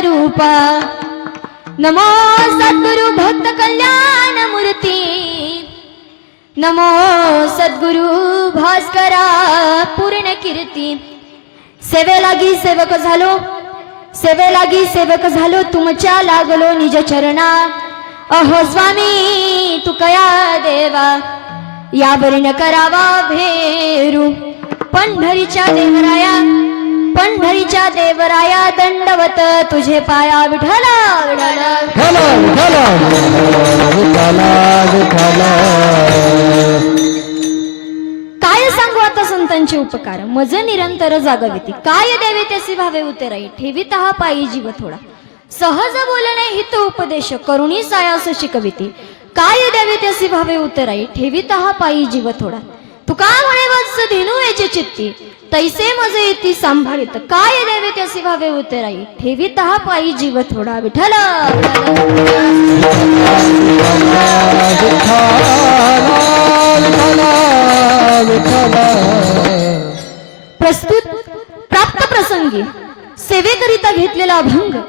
रूपा नमो सद्गुरु भक्त कल्याण मूर्ती नमो सद्गुरु भास्करा पूर्ण कीर्ती सेवेलागी सेवक झालो तुमच्या लागलो निज चरणा अहो स्वामी तू कया देवा यावरी न करावा भेरू पंढरीच्या देवराया दंडवत तुझे पाया विठला काय सांगू आता संतांचे उपकार मज निरंतर जागविती काय देवी त्यासी भावे उतराई ठेवीत हा पायी जीव थोडा सहज बोलणे हित उपदेश करुणी सायास शिकविती काय देवी त्यासी भावे उतराई ठेवीत हा पायी जीव थोडा तुका म्हणे वत्स धेनू याचे चित्ती तैसे मज येती सांभाळीत काय देवी त्यासी भावे उतराई ठेवीत हा पायी जीव थोडा विठ्ठल प्रस्तुत प्राप्त प्रसंगी सेवेकरिता घेतलेला अभंग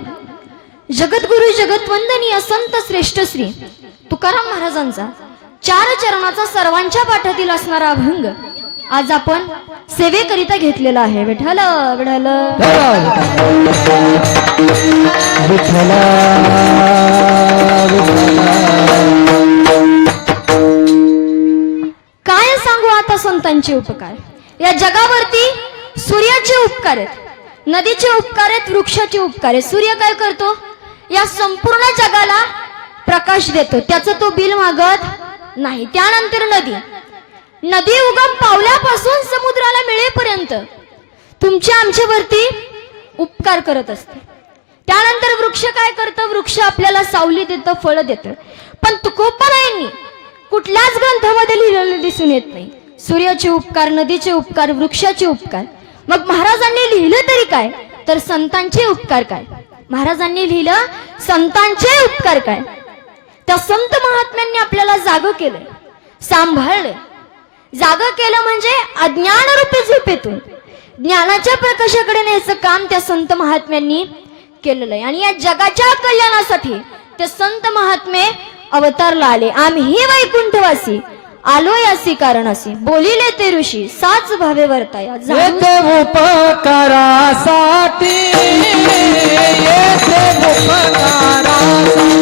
जगद्गुरु जगतवंदनीय संत श्रेष्ठ श्री तुकाराम महाराजांचा 4 चरणाचा सर्वांच्या पाठातील असणारा अभंग आज आपण सेवेकरिता घेतलेला आहे विठ्ठल विठ्ठल काय सांगू आता संतांचे उपकार या जगावरती सूर्याचे उपकार आहेत नदीचे उपकार आहेत वृक्षाचे उपकार आहेत सूर्य काय करतो या संपूर्ण जगाला प्रकाश देतो त्याचं तो बिल मागत नाही त्यानंतर नदी उगम पावल्यापासून समुद्राला मिळेपर्यंत तुमच्या आमच्यावरती उपकार करत असते त्यानंतर वृक्ष काय करतं वृक्ष आपल्याला सावली देतं फळ देतं पण तुकोबारायांनी कुठल्याच ग्रंथामध्ये लिहिलेलं दिसून येत नाही सूर्याचे उपकार नदीचे उपकार वृक्षाचे उपकार मग महाराजांनी लिहिलं तरी काय तर संतांचे उपकार काय महाराजांनी लिहिलं संतांचे उपकार काय त्या संत महात्म्यांनी आपल्याला जाग केलं सांभाळलं जाग केलं म्हणजे अज्ञान रूपी झोपेतून ज्ञानाच्या प्रकाशाकडे न्यायचं काम त्या संत महात्म्यांनी केलेलं आहे आणि या जगाच्या कल्याणासाठी ते संत महात्मे अवतारला आले आम्ही वैकुंठवासी आलो यासी कारणासी बोलिले ते ऋषी साच भावे वर्ताया येते उपकारासाठी येते उपकारासाठी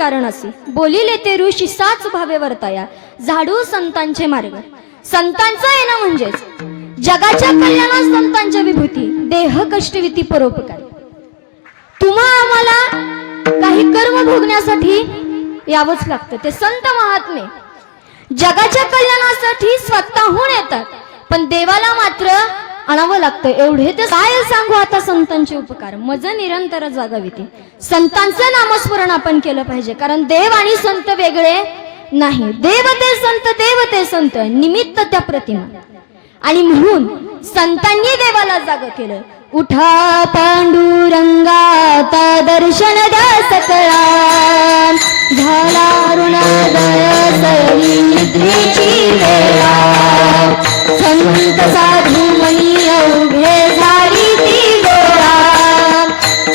कारण असे बोलिले ते ऋषी साच भावे वर्ताया झाडू संतांचे मार्ग संतांचं येणं म्हणजेच जगाच्या कल्याणात संतांच्या विभूती देह कष्टविती परोपकार तुम्हा आम्हाला काही कर्म भोगण्यासाठी यावंच लागतं ते संत महात्मे जगाच्या कल्याणासाठी स्वतःहून येतात पण देवाला मात्र आणावं लागतं एवढे तर काय सांगू आता संतांचे उपकार मज निरंतर जागाविते संतांचं नामस्मरण आपण केलं पाहिजे कारण देव आणि संत वेगळे नाही देव ते संत निमित्त त्या प्रतिमा आणि म्हणून संतांनी देवाला जाग केलं उठा पांडुरंगाता दर्शन द्या सकळा झाला ऋणोदय सरी निद्रेची वेळा संत साधू मनी उभे झाली ती डोळा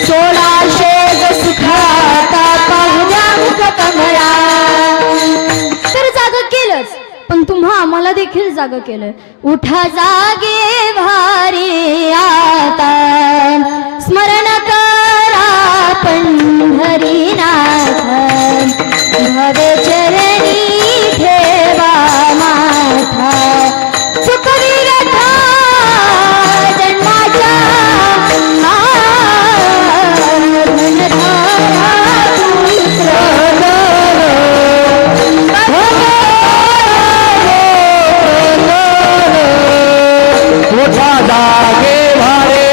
सोळा शेज सुखाता पाहुद्या मुख कमळा तर जाग केलंच पण तुम्हा आम्हाला देखील जाग केलं उठा जागे भारी आता स्मरण करा पंढरीनाथ भवे चरणी ठेवा माथा सुखविरथा मोठा जागे भारे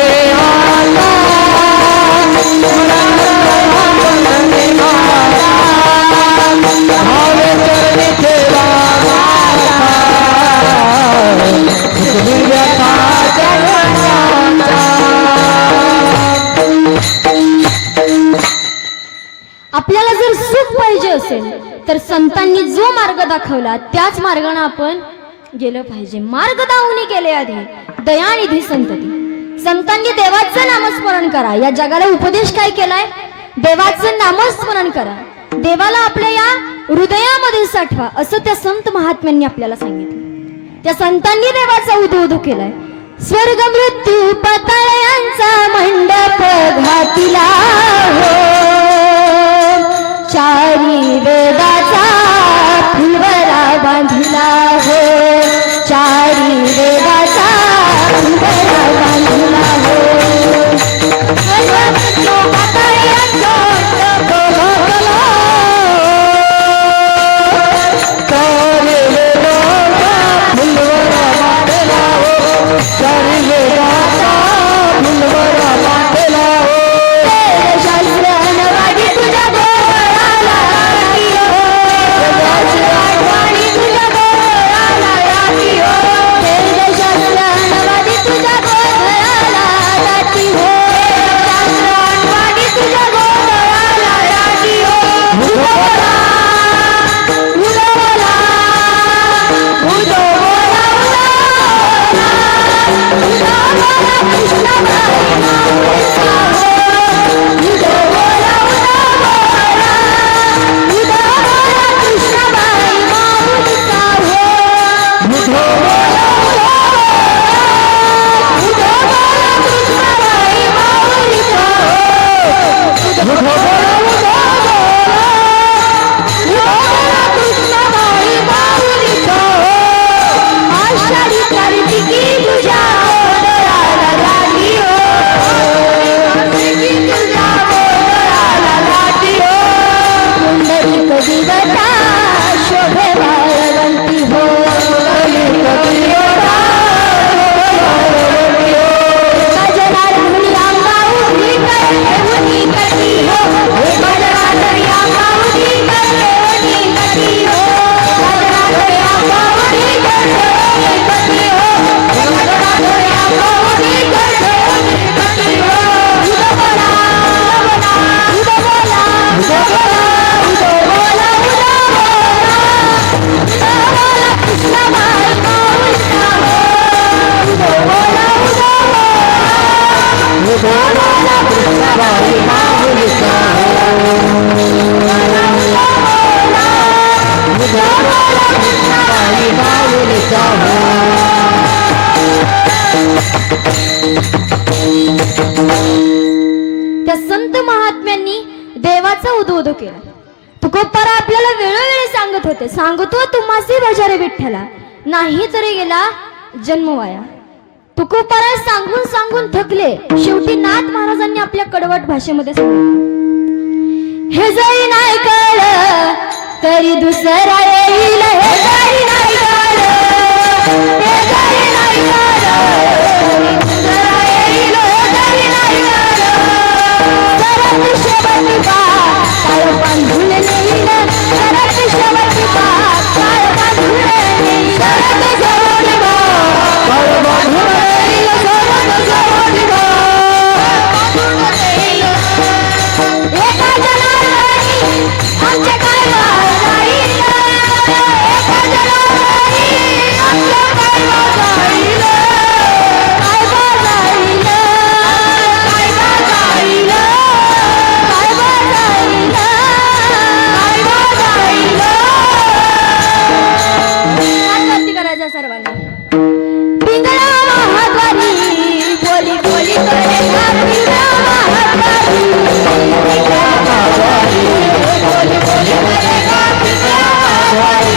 आता भावे चरणी ठेवा व्यथा जगण्याचा. आपल्याला जर सुख पाहिजे असेल तर संतांनी जो मार्ग दाखवला त्याच मार्गाने आपण गेलं पाहिजे. मार्ग दावणी केले आधी दयानिधी संतती. संतांनी देवाचं नामस्मरण करा. या जगाला उपदेश काय केलाय? देवाचं नामस्मरण करा, देवाला आपल्या या हृदयामध्ये साठवा, असं त्या संत महात्म्यांनी आपल्याला सांगितलं. त्या संतांनी देवाचा उदो केलाय. स्वर्ग मृत्यू पाताळ यांचा मंडप घातिला हो, चारी वेदाचा फुलवरा बांधिला हो, चारी वेदाचा फुलवरा बांधिला हो. स्वर्ग मृत्यू पाताळ यांचा मंडप घातिला चारी वेदाचा फुलवरा बांधला हो, चारी वेदाचा फुलवरा बांधला हो. शास्त्र नवाडी तुझ्या गोळाला राखी हो, आठवणी तुझ्या गोळाला राखी हो. शास्त्र नवाडी तुझ्या गोळाला राखी हो, शास्त्र आठवणी तुझ्या गोळाला राखी हो. उदोला उदोला उदोला उदोला कृष्णाबाई माऊलीचा हो. उदोला उदोला उदोला कृष्णाबाई माऊलीचा हो. उदोला उदोला कृष्णाबाई माऊलीचा हो. उदोला उदोला कृष्णाबाई माऊलीचा हो. आषाढी कार्तिकी तुझ्या गोंधळाला लागी हो, कार्तिकी तुझ्या गोंधळाला लागी हो. पुंडलिक दिवटा शोभे वाळवंती हो, पुंडलिक दिवटा शोभे वाळवंती हो. गजरातुनी अंगाऊनी करते कटी हो, गजरातुनी अंगाऊनी करते कटी हो, गजरातुनी अंगाऊनी करते कटी हो, गजरातुनी अंगाऊनी करते कटी हो. उदोला उदोला उदोला उदोला उदोला कृष्णाबाई माऊलीचा हो. उदोला उदोला कृष्णाबाई माऊलीचा हो. कृष्णाबाई माऊलीचा हो. त्या संत महात्म्यांनी देवाचा उदो केला. तुकोबारा आपल्याला वेळोवेळी सांगत होते, सांगतो तुम्हासी भजारे विठ्ठला, नाही तरी गेला जन्म वाया. तुकोबारा सांगून सांगून थकले. शेवटी नाथ महाराजांनी आपल्या कडवट भाषेमध्ये सांगितलं, हे जरी नाही कळलं तरी दुसरा येईल, हे जरी नाही कळलं, हे जरी नाही कळलं तरी दुसरा येईल, हे जरी नाही कळलं. सरत शेवटी काळ बांधून नेईल, सरत शेवटी काळ बांधून नेईल, सरत शेवटी काळ बांधून नेईल, सरत शेवटी काळ बांधून नेईल. एका जनावरांनी आमच्या काय राहील, एका जनावरांनी आमच्या काय राहील, काय राहील, काय राहील, काय राहील, काय राहील. आत्महत्या करायचा सर्वांनी. पिंगळा महाद्वारी बोली बोली करे ना, पिंगळा महाद्वारी पिंगळा महाद्वारी बोली बोली करे ना, पिंगळा महाद्वारी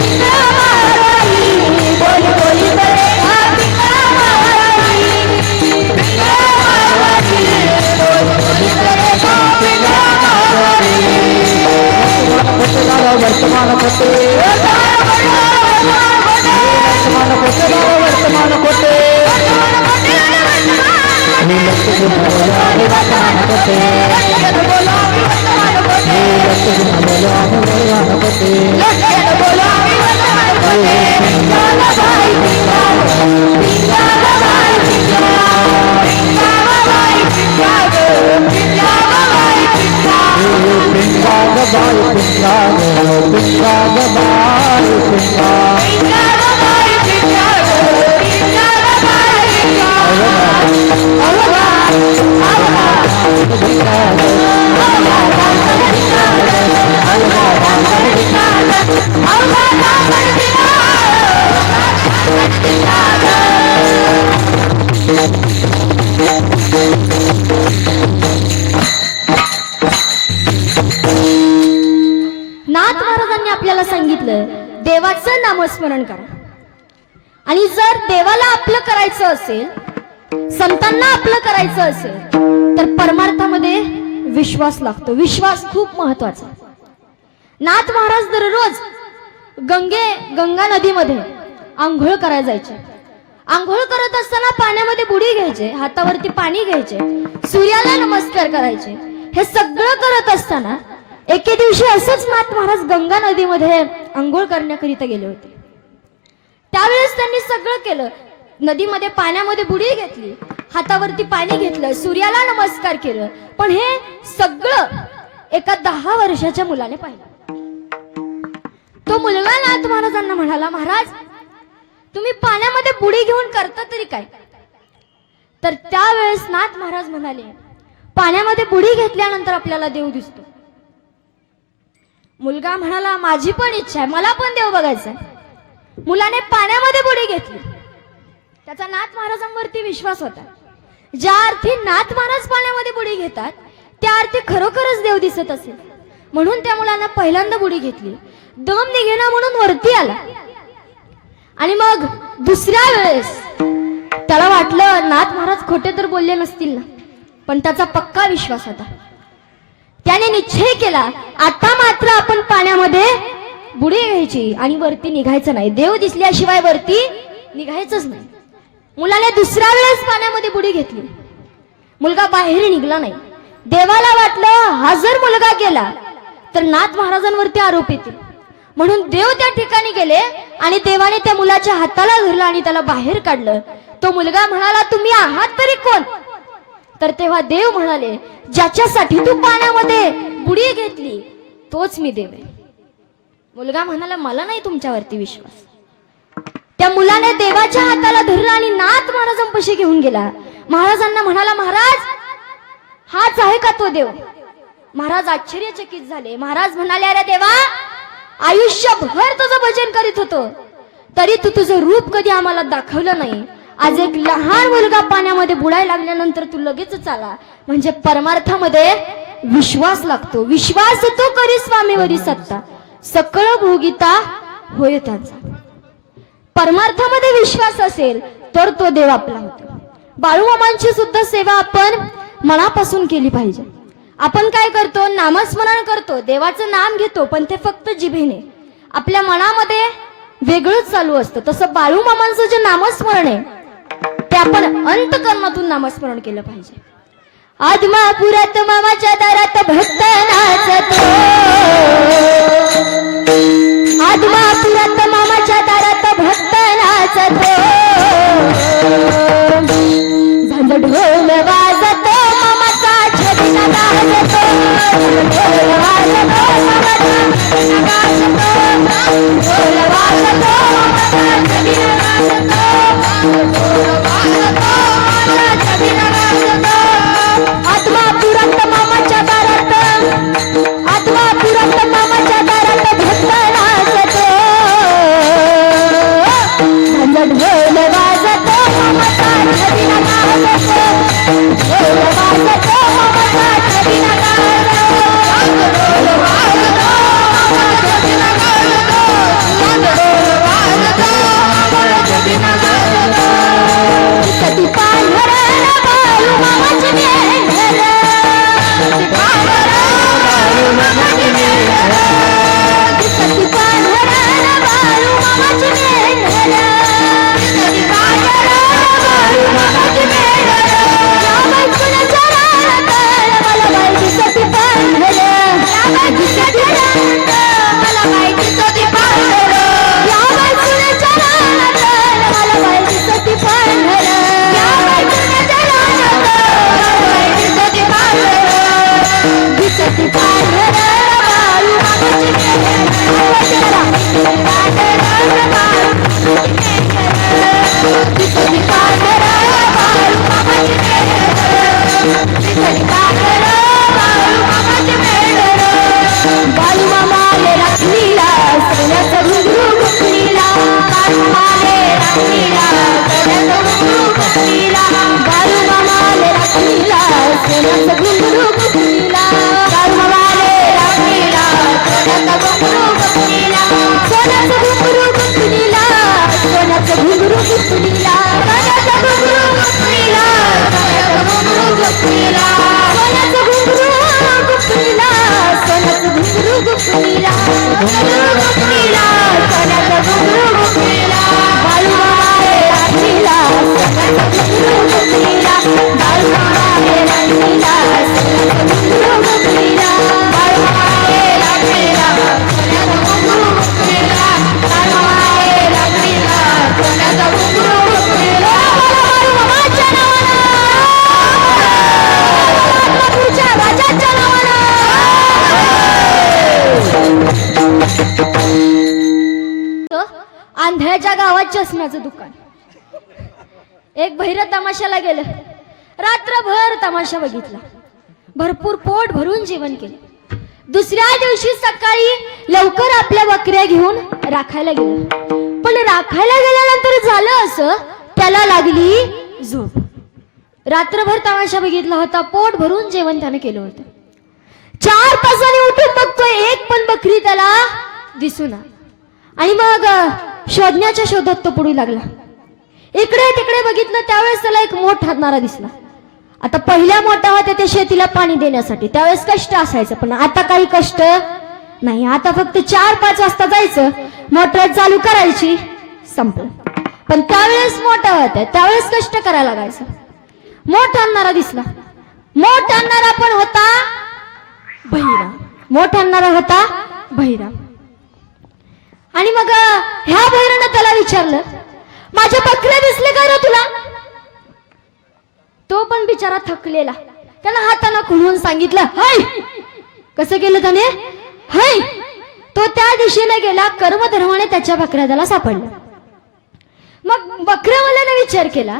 पिंगळा महाद्वारी बोली बोली करे ना, पिंगळा महाद्वारी पिंगळा महाद्वारी बोली बोली करे ना, पिंगळा महाद्वारी. वर्तमान कोटे वर्तमान कोटे वर्तमान कोटे नाथ महाराजांनी आपल्याला सांगितलं देवाचं नामस्मरण करा. आणि जर देवाला आपलं करायचं असेल, संतांना आपलं करायचं असेल तर परमार्थामध्ये विश्वास लागतो. विश्वास खूप महत्वाचा. नाथ महाराज दररोज गंगा नदीमध्ये आंघोळ करायला जायचे. आंघोळ करत असताना पाण्यामध्ये बुडी घ्यायचे, हातावरती पाणी घ्यायचे, सूर्याला नमस्कार करायचे. हे सगळं करत असताना एके दिवशी असंच नाथ महाराज गंगा नदीमध्ये आंघोळ करण्याकरिता गेले होते. त्यावेळेस त्यांनी सगळं केलं. नदीमध्ये पाण्यामध्ये बुडी घेतली, हातावरती पाणी घेतलं, सूर्याला नमस्कार केलं. पण हे सगळं एका 10 वर्षाच्या मुलाने पाहिलं. तो मुलगा नाथ महाराजांना म्हणाला, महाराज तुम्ही पाण्यामध्ये बुडी घेऊन करता तरी काय? तर त्यावेळेस नाथ महाराज म्हणाले, पाण्यामध्ये बुडी घेतल्यानंतर आपल्याला देव दिसतो. मुलगा म्हणाला, माझी पण इच्छा आहे, मला पण देव बघायचा आहे. मुलाने पाण्यामध्ये बुडी घेतली. त्याचा नाथ महाराजांवरती विश्वास होता. ज्या अर्थी नाथ महाराज पाण्यामध्ये बुडी घेतात त्या अर्थी खरोखरच देव दिसत असेल. म्हणून त्या मुलानं पहिल्यांदा बुडी घेतली. दम निघेना म्हणून वरती आला. आणि मग दुसऱ्या वेळेस त्याला वाटलं नाथ महाराज खोटे तर बोलले नसतील ना, पण त्याचा पक्का विश्वास होता. त्याने निश्चय केला, आता मात्र आपण पाण्यामध्ये बुडी घ्यायची आणि वरती निघायचं नाही. देव दिसल्याशिवाय वरती निघायचंच नाही. मुलाने दुसऱ्या वेळेस पाण्यामध्ये बुडी घेतली. मुलगा बाहेर निघला नाही. देवाला वाटलं हा जर मुलगा गेला तर नाथ महाराजांवरती आरोप येतील. म्हणून देव त्या ठिकाणी गेले आणि देवाने त्या मुलाच्या हाताला धरलं आणि त्याला बाहेर काढलं. तो मुलगा म्हणाला, तुम्ही आहात तरी कोण? तर तेव्हा देव म्हणाले, ज्याच्यासाठी तू पाण्यामध्ये बुडी घेतली तोच मी देव आहे. मुलगा म्हणाला, मला नाही तुमच्यावरती विश्वास. त्या मुलाने देवाच्या हाताला धरलं आणि नाथ महाराजांपाशी घेऊन गेला. महाराजांना म्हणाला, महाराज हाच आहे का तो देव? महाराज आश्चर्यचकित झाले. महाराज म्हणाले, अरे देवा, आयुष्यभर तुझं भजन करीत होतो तरी तू तुझं रूप कधी आम्हाला दाखवलं नाही. आज एक लहान मुलगा पाण्यामध्ये बुडायला लागल्यानंतर तू लगेच आला. म्हणजे परमार्थामध्ये विश्वास लागतो. विश्वास तो करी स्वामीवरी सत्ता, सकळ भोगिता होय त्याचा. परमार्थामध्ये विश्वास असेल तर तो देव आपला होतो. बाळूमामांची सुद्धा सेवा आपण मनापासून केली पाहिजे. आपण काय करतो? नामस्मरण करतो, देवाचं नाम घेतो, पण ते फक्त जिभेने. आपल्या मनामध्ये वेगळंच चालू असतं. तसं बाळूमामांचं जे नामस्मरण आहे ते आपण अंतकरणातून नामस्मरण केलं पाहिजे. आदमापुरात मामाच्या दारात भक्त नाचतो, आदमापुरात मामाच्या दारात भक्त नाचतो, झांज ढोल वाजतो मामाचा छबिना गाजतो, ढोल वाजतो मामाचा छबिना गाजतो, ढोल वाजतो मामाचा छबिना गाजतो, ढोल वाजतो मामाचा छबिना गाजतो. आत्मापुरात मामाच्या दारात, आत्मापुरात मामाच्या आंधळ्याच्या गावात चष्म्याचं दुकान. एक बहिरं तमाशाला गेलं, रात्रभर तमाशा बघितला, भरपूर पोट भरून जेवण केलं. दुसऱ्या दिवशी सकाळी लवकर आपल्या बकऱ्या घेऊन राखायला गेलं. पण राखायला गेल्यानंतर झालं असं, त्याला लागली झोप. रात्रभर तमाशा बघितला होता, पोट भरून जेवण त्याने केलं होतं. 4 तासांनी उठून बघतोय, एक पण बकरी त्याला दिसूना. आणि मग शोधण्याच्या शोधात तो पुढे लागला. इकडे तिकडे बघितलं, त्यावेळेस त्याला एक मोठ हातणारा दिसला. आता पहिल्या मोठा होत्या ते शेतीला पाणी देण्यासाठी, त्यावेळेस कष्ट असायचं, पण आता काही कष्ट नाही. आता फक्त 4-5 वाजता जायचं, मोटर चालू करायची, संपलं. पण त्यावेळेस मोठा होत्या, त्यावेळेस कष्ट करायला लागायचं. मोठ आणणारा दिसला. मोठ आणणारा पण होता बहिरा. मोठ आणणारा होता बहिरा. आणि मग ह्या बहिरानं त्याला विचारलं, माझ्या बकऱ्या दिसले का रे तुला? तो पण बिचारा थकलेला, त्यानं हाताने खुलवून सांगितलं, हाय. कसं केलं त्याने? हाय. तो त्या दिशेने गेला, कर्मधर्माने त्याच्या बकऱ्या त्याला सापडल्या. मग बकऱ्यावाल्याने विचार केला,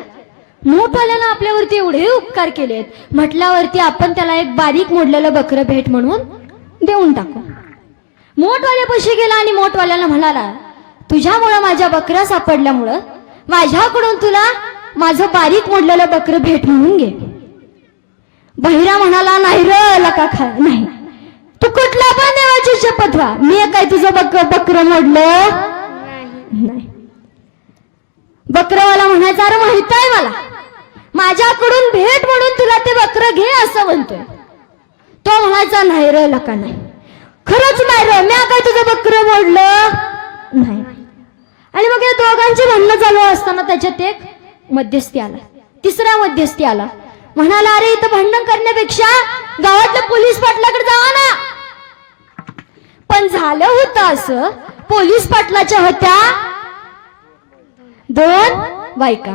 मोठवाल्यानं आपल्यावरती एवढे उपकार केलेत, म्हटल्यावरती आपण त्याला एक बारीक मोडलेलं बकरं भेट म्हणून देऊन टाकू. मोठवाल्यापाशी गेला आणि मोठवाल्याला म्हणाला, तुझ्यामुळं माझ्या बकऱ्या सापडल्यामुळं माझ्याकडून तुला माझं बारीक मोडलेलं बकरं भेट म्हणून घे. बहिरा म्हणाला, नाही र लका खा, नाही. तू कुठल्या पण देवाची शपथ व्हा, मी काय तुझं बकरं मोडलं नाही. बकरवाला म्हणायचा, अरे माहित आहे मला, माझ्याकडून भेट म्हणून तुला ते बकरं घे असं म्हणतोय. तो म्हणायचा, नाही र लका, नाही, खरंच नाही र, मी काय तुझं बकरं मोडलं नाही. आणि मग या दोघांची भांडणं चालू असताना त्याच्यात एक मध्यस्थी आला. तिसरा मध्यस्थी आला. म्हणाला, अरे इथं भांडण करण्यापेक्षा गावातल्या पोलीस पाटलाकडे जावा ना. पण झालं होतं असं, पोलीस पाटलाच्या होत्या 2 बायका.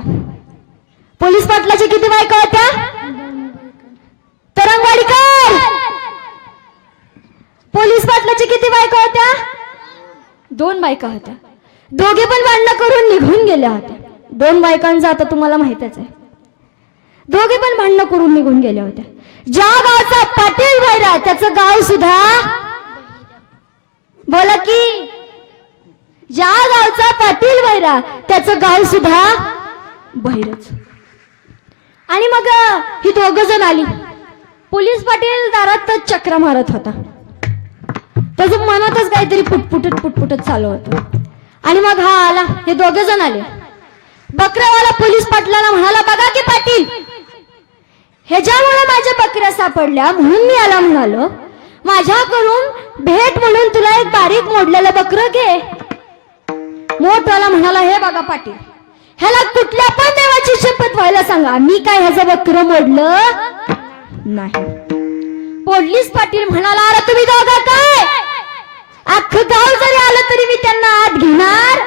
पोलीस पाटलाच्या किती बायका होत्या? तरंगवाडीकर. पोलीस पाटलाच्या किती बायका होत्या? 2 बायका होत्या. दोघे पण भांडणं करून निघून गेल्या होत्या. 2 बायकांचं आता तुम्हाला माहितच आहे. दोघे पण भांडणं करून निघून गेल्या होत्या. ज्या गावचा पाटील बहिरा, त्याचं गाव सुद्धा, बोला की, ज्या गावचा पाटील बहिरा त्याचं गाव सुद्धा बहिरच. आणि मग ही 2 जण आली. पोलीस पाटील दारात चक्र मारत होता, त्याच्या मनातच काहीतरी पुटपुटत चालू होतं. आणि मग हा आला, हे 2 जण आले. बकऱ्यावाला पोलीस पाटलाला म्हणाला, बघा की पाटील, ह्याच्यामुळे माझ्या बकऱ्या सापडल्या म्हणून मी आला म्हणालो, माझ्याकडून भेट म्हणून तुला एक बारीक मोडलेलं बकरं घे. मोठवाला म्हणाला, हे बघा पाटील, ह्याला कुठल्या पण देवाची शपथ व्हायला सांगा, मी काय ह्याचं बकरं मोडलं नाही. पोलीस पाटील म्हणाला, अरे तुम्ही दोघं काय, अख्खं गाव जरी आलं तरी मी त्यांना आत घेणार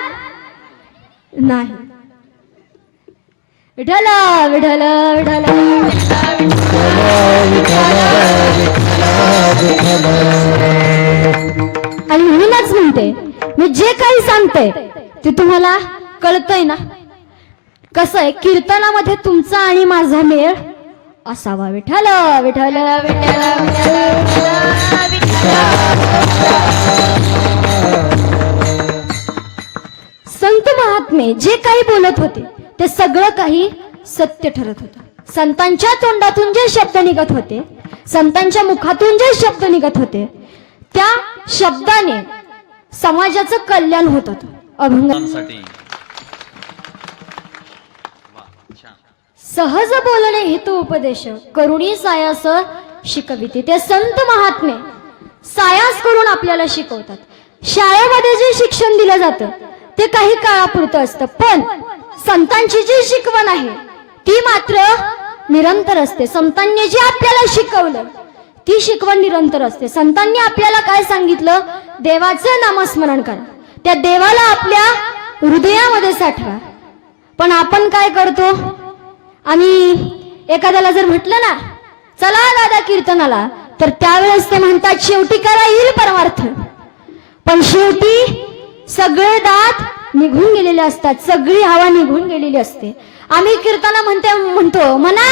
नाही. विठ्ठल विठ्ठल विठ्ठल. आणि म्हणूनच म्हणते, मी जे काही सांगते ते तुम्हाला कळतंय ना. कसं आहे, कीर्तनामध्ये तुमचा आणि माझा मेळ असावा. विठ्ठल विठ्ठल विठ्ठल. संत महात्मे जे काही बोलत होते ते सगळं काही सत्य ठरत होतं. संतांच्या तोंडातून जे शब्द निघत होते, संतांच्या मुखातून जे शब्द निघत होते, त्या शब्दाने समाजाचं कल्याण होत होतं. अभंगासाठी सहज बोलणे हेतू उपदेश, करुणी सायास शिकविते. ते संत महात्मे सायास करून आपल्याला शिकवतात. शाळेमध्ये जे शिक्षण दिलं जातं ते काही काळापुरतं असतं, पण संतांची जी शिकवण आहे ती मात्र निरंतर असते. संतांनी जे आपल्याला शिकवलं ती शिकवण निरंतर असते. संतांनी आपल्याला काय सांगितलं, देवाचं नामस्मरण करा, त्या देवाला आपल्या हृदयामध्ये साठवा. पण आपण काय करतो, आम्ही एखाद्याला जर म्हटलं ना, चला दादा कीर्तनाला, तर त्यावेळेस ते म्हणतात शेवटी करा येईल परमार्थ. पण शेवटी सगळे दात निघून गेलेल्या असतात, सगळी हवा निघून गेलेली असते. आम्ही कीर्तना म्हणतो म्हणा,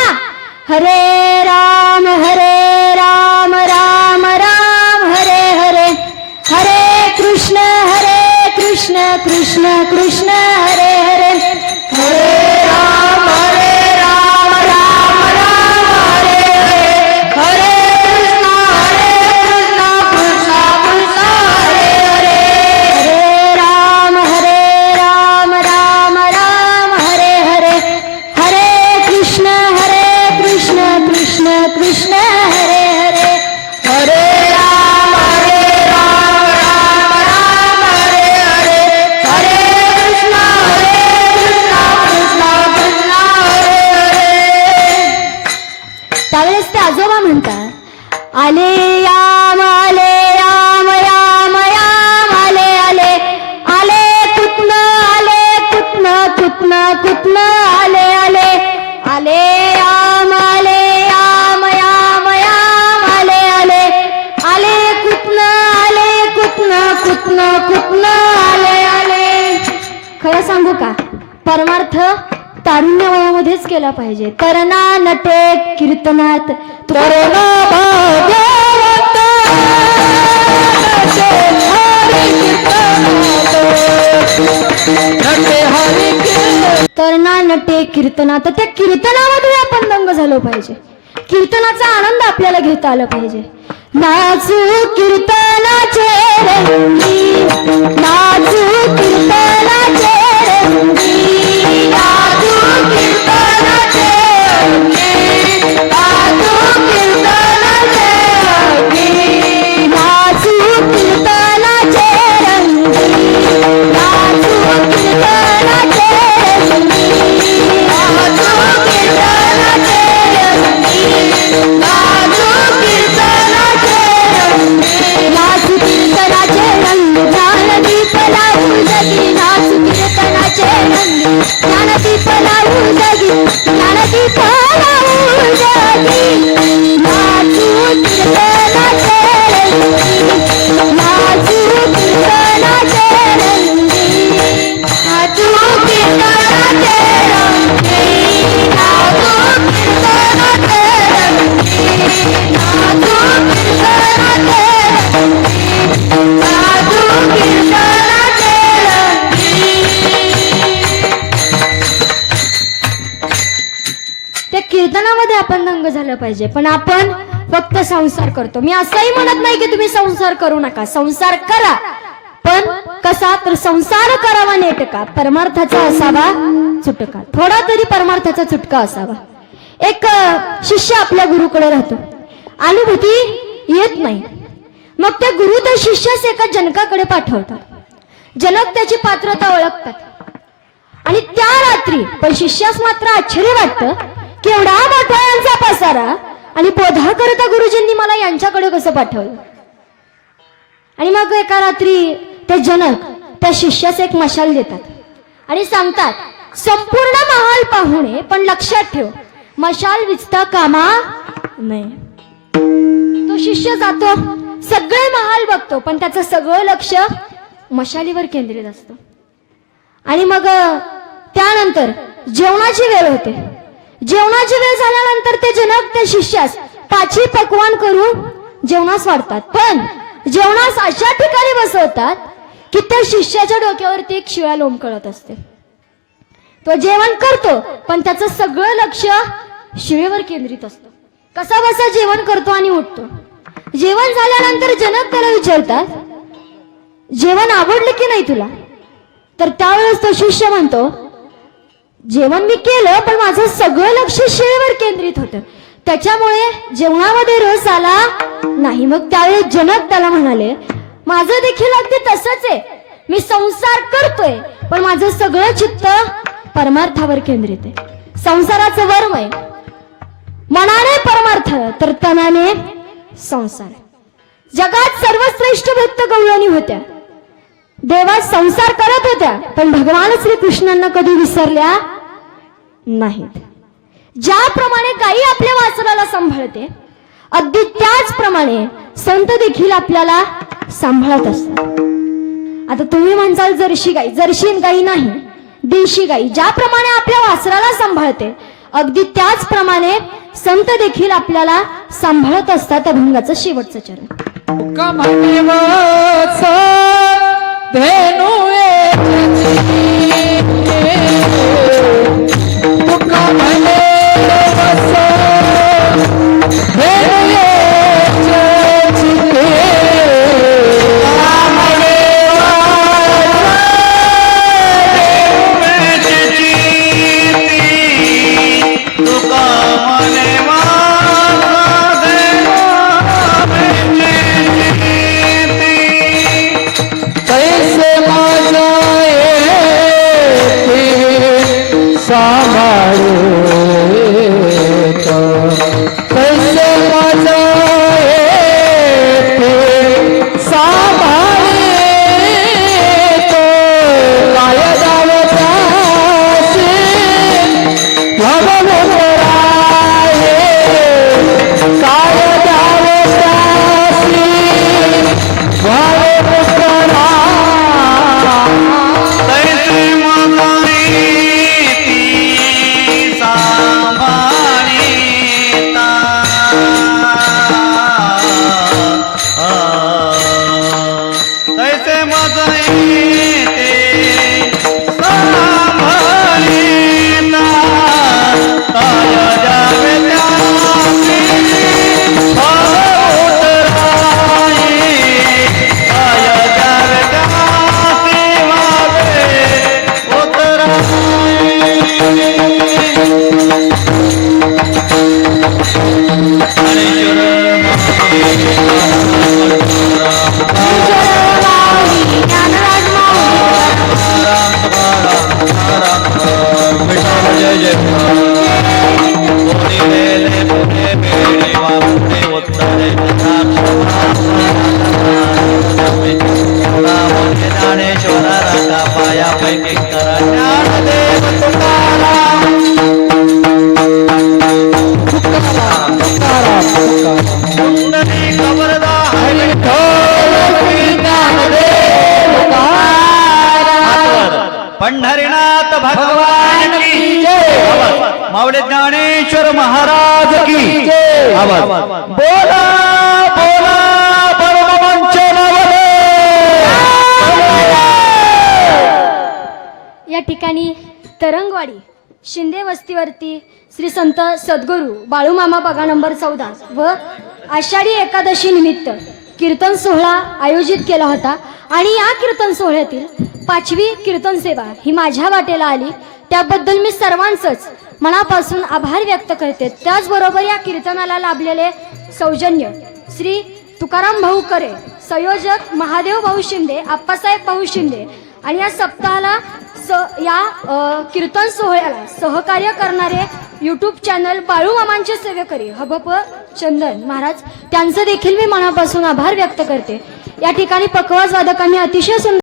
हरे राम राम राम हरे हरे, हरे कृष्ण कृष्ण कृष्ण हरे हरे, हरे राम राम राम हरे हरे, हरे कृष्ण कृष्ण कृष्ण हरे हरे, हरे राम राम राम हरे हरे, हरे कृष्ण कृष्ण कृष्ण हरे हरे, हरे राम राम राम हरे हरे, हरे कृष्ण कृष्ण कृष्ण हरे हरे. त्यावेळेस ते आजोबा म्हणतात, आले याम आले याम याम याम आले आले, आले कुठन आले आले, आले याम याम याम आले आले, आले कुठन आले आले. खरं सांगू का, परमार्थ तारुण्य वयामध्येच केला पाहिजे. तरणा नटे कीर्तनात तरणा भाग्यवंत, तरणा नटे कीर्तनात, त्या कीर्तनामध्ये आपण दंग झालो पाहिजे. कीर्तनाचा आनंद आपल्याला घेता आला पाहिजे. नाचू कीर्तनाचे रंगी, नाचू कीर्तनाचे रंगी, नाचू कीर्तनाचे रंगी, नाचू कीर्तनाचे रंगी, नाचू कीर्तनाचे रंगी, नाचू कीर्तनाचे रंगी, नाचू कीर्तनाचे रंगी, नाचू कीर्तनाचे रंगी, नाचू कीर्तनाचे रंग, ज्ञानदीप लावू जगी, नाचू कीर्तनाचे रंग, ज्ञानदीप लावू जगी, ज्ञानदीप लावू जगी, नाचू कीर्तनाचे रंगी, नाचू कीर्तनाचे रंगी, नाचू कीर्तनाचे रंगी, नाचू कीर्तनाचे रंगी, नाचू कीर्तनाचे रंगी, नाचू कीर्तनाचे रंगी. त्या कीर्तनामध्ये आपण दंग झालं पाहिजे. पण आपण फक्त संसार करतो. मी असंही म्हणत नाही की तुम्ही संसार करू नका, संसार करा, पण कसा तर संसार करावा नेटका, परमार्थाचा असावा चुटका, थोडा तरी परमार्थाचा चुटका असावा. एक शिष्य आपल्या गुरुकडे राहतो, अनुभूती येत नाही. मग ते गुरु त्या शिष्यास एका जनकाकडे पाठवतात. जनक त्याची पात्रता ओळखतात आणि त्या रात्री पण शिष्यास मात्र आश्चर्य वाटतं की एवढा मोठा यांचा पसारा आणि बोधा करता गुरुजींनी मला यांच्याकडे कसं पाठवलं. आणि मग एका रात्री ते जनक त्या शिष्यास एक मशाल देतात आणि सांगतात, संपूर्ण महाल पाहुणे, पण लक्षात ठेव मशाल विचता कामा नाही. तो शिष्य जातो, सगळे महाल बघतो, पण त्याचं सगळं लक्ष मशालीवर केंद्रित असतं. आणि मग त्यानंतर जेवणाची वेळ होते. जेवणाची वेळ झाल्यानंतर ते जनक त्या शिष्यास पाची पकवान करून जेवणास वाढतात. पण जेवणास अशा ठिकाणी बसवतात की त्या शिष्याच्या डोक्यावरती एक शिळा लोंबकळत असते. तो जेवण करतो, पण त्याचं सगळं लक्ष शिळेवर केंद्रित असतं. कसा बसा जेवण करतो आणि उठतो. जेवण झाल्यानंतर जनक त्याला विचारतात, जेवण आवडलं की नाही तुला? तर त्यावेळेस तो शिष्य म्हणतो, जेवण मी केलं, पण माझं सगळं लक्ष शिळेवर केंद्रित होतं, त्याच्यामुळे जेवणामध्ये रस आला नाही. मग त्यावेळेस जनक त्याला म्हणाले, माझं देखील अगदी तसंच आहे, मी संसार करतोय, पण माझं सगळं चित्त परमार्थावर केंद्रित आहे. संसाराचं वर्म आहे, मनाने परमार्थ तर तनाने संसार. जगात सर्वश्रेष्ठ भक्त गवळणी होत्या, देवात संसार करत होत्या, पण भगवान श्रीकृष्णांना कधी विसरल्या नाहीत. ज्याप्रमाणे गायी आपल्या वासराला सांभाळते, अगदी त्याचप्रमाणे संत देखील आपल्याला सांभाळत असतात. आता तुम्ही म्हणसाल जर्शी गाई, जर्शी गाई नाही, देशी गाई ज्याप्रमाणे आपल्या वासराला सांभाळते अगदी त्याचप्रमाणे संत देखील आपल्याला सांभाळत असतात. अभंगाचं शेवटचं चरण. तुका म्हणे वत्स धेनू तुका म्हणे वत्स धेनू पंढरीनाथ भगवान की जय. मावळे ज्ञानेश्वर महाराज की जय. बोला बोला परमवंश या ठिकाणी तरंगवाडी शिंदे वस्तीवरती श्री संत सद्गुरू बाळूमामा बगा नंबर 14 व आषाढी एकादशी निमित्त कीर्तन सोहळा आयोजित केला होता आणि या कीर्तन सोहळ्यातील 5वी कीर्तन सेवा ही माझ्या वाटेला आली. त्याबद्दल मी सर्वांचंच मनापासून आभार व्यक्त करते. त्याचबरोबर या कीर्तनाला लाभलेले सौजन्य श्री तुकाराम भाऊ करे, संयोजक महादेव भाऊ शिंदे, आप्पासाहेब भाऊ शिंदे आणि या सप्ताहाला कीर्तन सोहळ्याला सहकार्य करणारे यूट्यूब चॅनल बाळूमामांचे सेवेकरी हबप चंदन महाराज, त्यांचे देखील मी मनापासून आभार व्यक्त करते. या ठिकाणी पखवाज वादकांनी अतिशय सुंदर